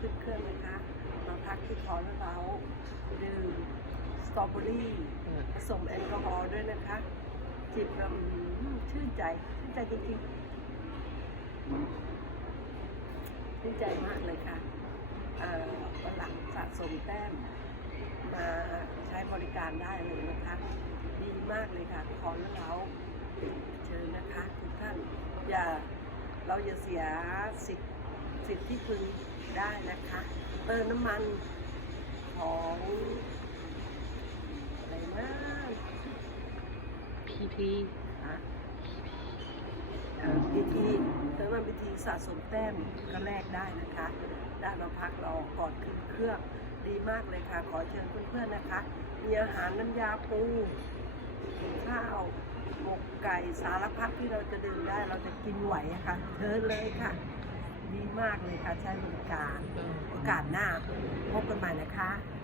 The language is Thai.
ขึ้นเครื่องนะคะมาพักที่คอร์เราดื่มสตรอเบอรี่ผสมแอลกอฮอล์ด้วยนะคะ จิบแล้วอืมชื่นใจ ชื่นใจจริงๆชื่นใจมากเลยค่ะเอ่อวันหลังสะสมแต้ม มาใช้บริการได้เลยนะคะ ดีมากเลยค่ะคอนเราเชิญนะคะทุกท่านอย่าเราอย่าเสียสิทธิ์ สิทธิ์ที่พึงได้นะคะ เติมน้ำมันของอะไรนะพีพีอะพิธีเติมน้ำมันพิธีสะสมแต้มก็แลกได้นะคะได้มาพักรอก่อนขึ้นเครื่องดีมากเลยค่ะ ขอเชิญเพื่อนๆนะคะ มีอาหารน้ำยาปูข้าวหมกไก่สารพัดที่เราจะดื่มได้เราจะกินไหวอะค่ะเชิญเลยค่ะ ดีมากเลยค่ะใช้บริการ โอกาสหน้าพบกันใหม่นะคะอ